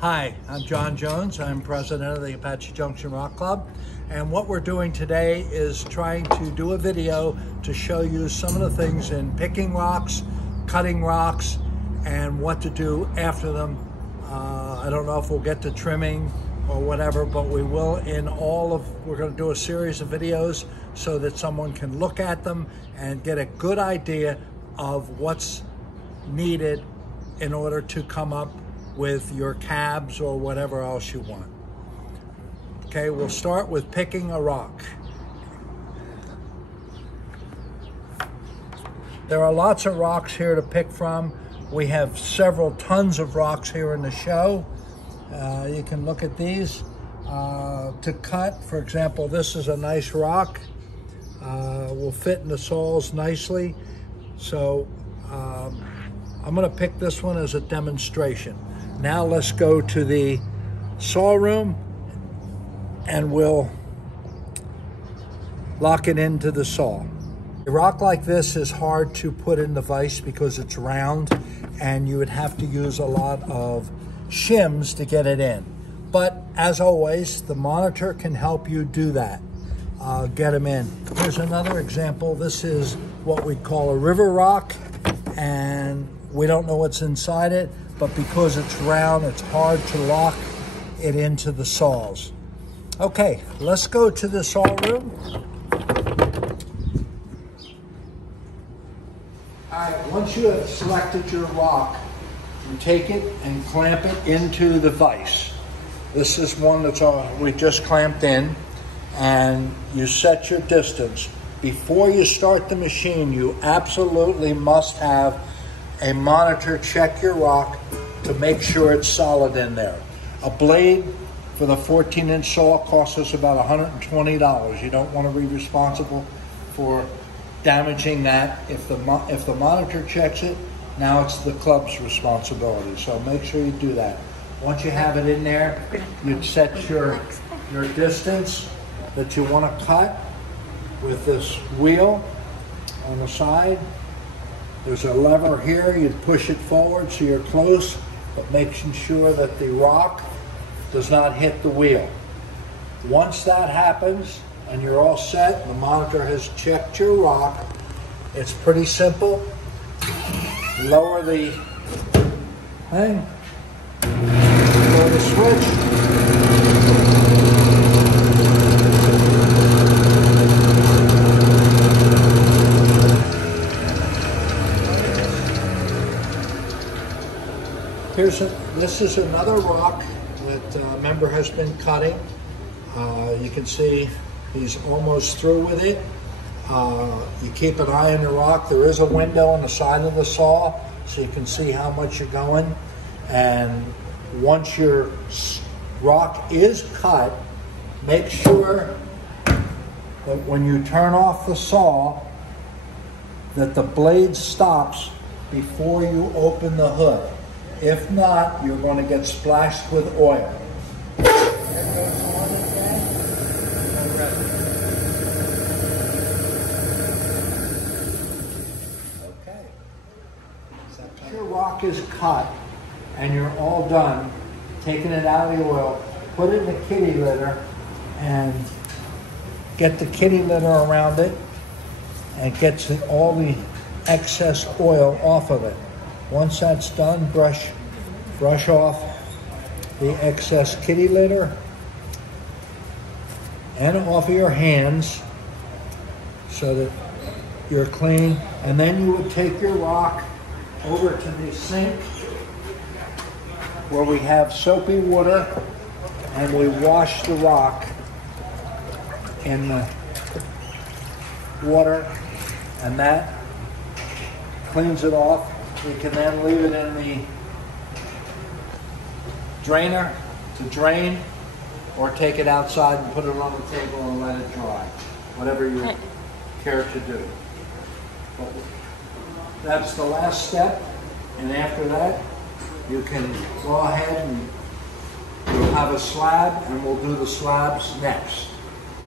Hi, I'm John Jones. I'm president of the Apache Junction Rock Club. And what we're doing today is trying to do a video to show you some of the things in picking rocks, cutting rocks, and what to do after them. I don't know if we'll get to trimming or whatever, but we will we're going to do a series of videos so that someone can look at them and get a good idea of what's needed in order to come up with your cabs or whatever else you want. Okay, we'll start with picking a rock. There are lots of rocks here to pick from. We have several tons of rocks here in the show. You can look at these to cut. For example, this is a nice rock. Will fit in the saws nicely. So I'm going to pick this one as a demonstration. Now let's go to the saw room and we'll lock it into the saw. A rock like this is hard to put in the vise because it's round and you would have to use a lot of shims to get it in. But as always, the monitor can help you do that, get them in. Here's another example. This is what we call a river rock, and we don't know what's inside it, but because it's round, it's hard to lock it into the saws. Okay, let's go to the saw room. All right, once you have selected your rock, you take it and clamp it into the vise. This is one that's we just clamped in, and you set your distance. Before you start the machine, you absolutely must have a monitor check your rock to make sure it's solid in there. A blade for the 14-inch saw costs us about $120. You don't want to be responsible for damaging that. If the monitor checks it, now it's the club's responsibility. So make sure you do that. Once you have it in there, you set your distance that you want to cut with this wheel on the side. There's a lever here. You push it forward so you're close, but making sure that the rock does not hit the wheel. Once that happens and you're all set, the monitor has checked your rock, it's pretty simple. Lower the thing, lower the switch. This is another rock that a member has been cutting. You can see he's almost through with it. You keep an eye on the rock. There is a window on the side of the saw so you can see how much you're going. And once your rock is cut, make sure that when you turn off the saw that the blade stops before you open the hood. If not, you're going to get splashed with oil. Okay. Once your rock is cut and you're all done, taking it out of the oil, put it in the kitty litter and get the kitty litter around it and gets all the excess oil off of it. Once that's done, brush off the excess kitty litter and off of your hands so that you're clean. And then you would take your rock over to the sink where we have soapy water and we wash the rock in the water, and that cleans it off. You can then leave it in the drainer to drain, or take it outside and put it on the table and let it dry, whatever you care to do. But that's the last step, and after that you can go ahead and you'll have a slab, and we'll do the slabs next.